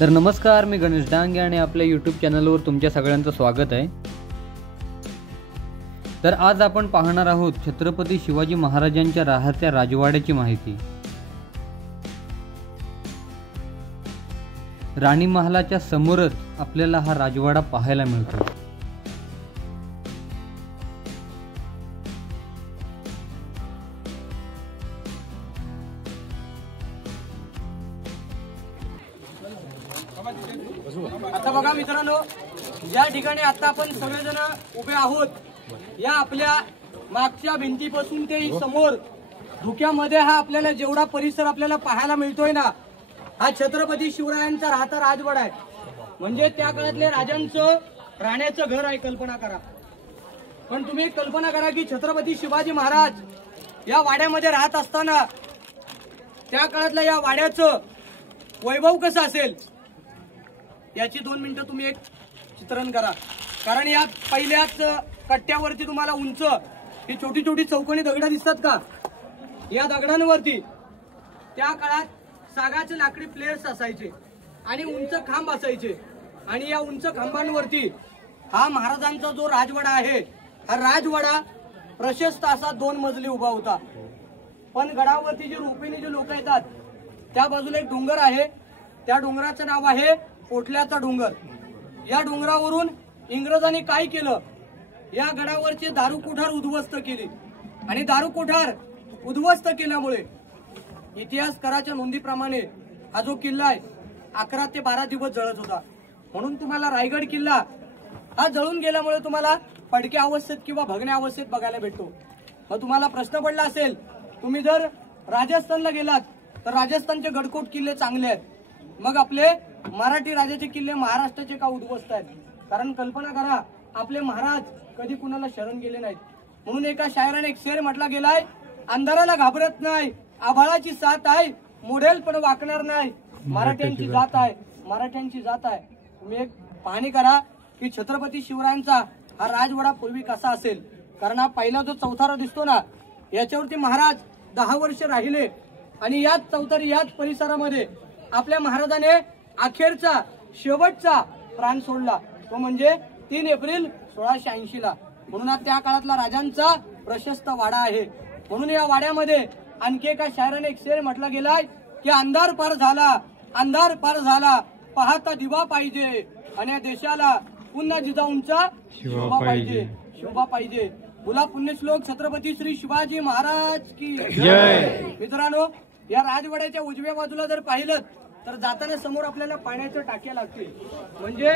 तर नमस्कार, मी गणेश डांगे आणि आपल्या यूट्यूब चॅनलवर तुमच्या सगळ्यांचं स्वागत आहे। तर आज आपण पाहणार आहोत छत्रपती शिवाजी महाराजांच्या राहत्या राजवाड्याची माहिती। राणी महालाच्या समोरच आपल्याला हा राजवाडा पाहायला मिळतो। आता बघा मित्रांनो, या ठिकाणी आता आपण सगळेजण उभे आहोत। या आपल्या मागच्या भिंतीपासून ते समोर धुक्यामध्ये हा आपल्याला जेवढा परिसर आपल्याला पाहायला मिळतोय ना, हा छत्रपती शिवरायांचा राहता राजवाडा आहे। म्हणजे त्या काळातले राजांचं राहण्याचं घर आहे, कल्पना करा। पण तुम्ही कल्पना करा की छत्रपती शिवाजी महाराज या वाड्यामध्ये राहत असताना त्या काळातल्या या वाड्याचं वैभव कसं असेल याची 2 मिनिटं तुम्ही एक चित्रण करा। कारण या पहिल्याच कट्ट्यावरती तुम्हाला उंच ही छोटी छोटी चौकोनी दगड दिसतात का? या दगडांवरती त्या काळात सागाचे लाकडी प्लेयर्स असायचे आणि उंच खांब असायचे। आणि या उंच खांबांवरती हा महाराजांचा जो राजवाडा आहे, हा राजवाडा प्रशस्त असा 2 मजली उभा होता। पण गडावरती जे रोपीने जे लोक येतात त्या बाजूला एक डोंगर आहे, त्या डोंगराचं नाव आहे पोटल्याचा डोंगर। या डोंगरावरून इंग्रजांनी काय केलं, या गडावरचे दारू कोठार उद्ध्वस्त केली आणि दारू कोठार उद्ध्वस्त केल्यामुळे इतिहासकाराच्या नोंदीप्रमाणे हा जो किल्ला आहे 11 ते 12 दिवस जळत होता। म्हणून तुम्हाला रायगड किल्ला हा जळून गेल्यामुळे तुम्हाला पडक्या अवस्थेत किंवा भगण्या अवस्थेत बघायला भेटतो। मग तुम्हाला प्रश्न पडला असेल, तुम्ही जर राजस्थानला गेलात तर राजस्थानचे गडकोट किल्ले चांगले आहेत, मग आपले मराठी राजाचे किल्ले महाराष्ट्राचे का उद्ध्वस्त आहेत? कारण कल्पना करा, आपले महाराज कधी कुणाला शरण गेले नाहीत। म्हणून एका शायराने एक शेर म्हटला गेलाय, अंधाराला घाबरत नाही, आभाळाची साथ आहे, मोडेल पण वाकणार नाही, मराठ्यांची जात आहे, मराठ्यांची जात आहे। तुम्ही एक पाहणी करा की छत्रपती शिवरायांचा हा राजवाडा पूर्वी कसा असेल। कारण हा पहिला जो चौथारा दिसतो ना, याच्यावरती महाराज 10 वर्ष राहिले आणि याच चौथारी याच परिसरामध्ये आपल्या महाराजाने अखेरचा शेवटचा प्राण सोडला, तो म्हणजे 3 एप्रिल 1680 ला। म्हणून हा त्या काळातला राजांचा प्रशस्त वाडा आहे। म्हणून या वाड्यामध्ये आणखी एका शायराने एक शेर म्हटला गेलाय की अंधार पार झाला, अंधार पार झाला, पाहता दिवा पाहिजे आणि या देशाला पुन्हा जिजाऊंचा शोभा पाहिजे, शोभा पाहिजे। बोला पुण्यश्लोक छत्रपती श्री शिवाजी महाराज की जय। मित्रांनो, या राजवाड्याच्या उजव्या बाजूला जर पाहिलं तर जाताना समोर आपल्याला पाण्याच्या टाक्या लागतील। म्हणजे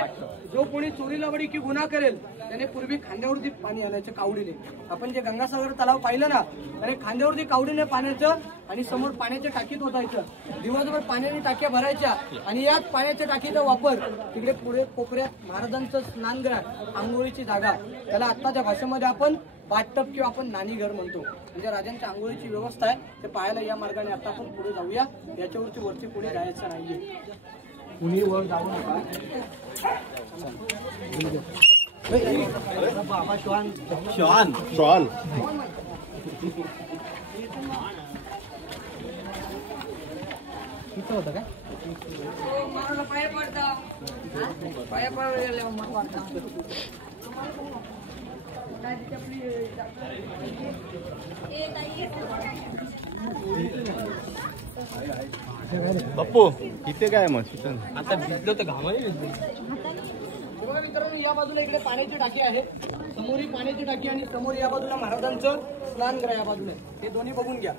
जो कोणी चोरी लबाडी की गुन्हा करेल त्याने पूर्वी खांद्यावरती पाणी आणायचं कावडीने। आपण जे गंगासागर तलाव पाहिलं ना, त्याने खांद्यावरती कावडीने पाण्याचं आणि समोर पाण्याच्या टाकीत होतायचं। दिवसभर पाण्याने टाक्या भरायच्या आणि याच पाण्याच्या टाकीचा वापर तिकडे पुढे कोपऱ्यात महाराजांचं स्नानगृह, आंघोळीची जागा, त्याला आत्ताच्या भाषेमध्ये आपण बाथटब किंवा आपण नानी घर म्हणतो। म्हणजे राजांच्या आंघोळीची व्यवस्था आहे, ते पाहायला या मार्गाने आता आपण पुढे जाऊया। याच्यावरती वरती पुढे जायचं नाहीये, कुणी वर जाऊ नका। बाबा श्वान श्वान श्वान किती होतं काय? मला पाया पडता, पाया पडले बाप्पू इथे काय मग आता भिजलो तर घामाने मित्रांनो, या बाजूला इकडे पाण्याची टाकी आहे, समोर ही पाण्याची टाकी आणि समोर या बाजूला महाराजांचं स्नानगृह या बाजूला, हे दोन्ही बघून घ्या।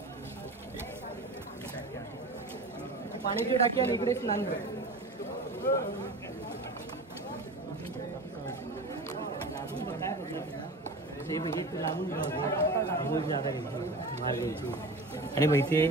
पाण्याची टाकी आणि इकडे स्नानगृह। आणि भाई ते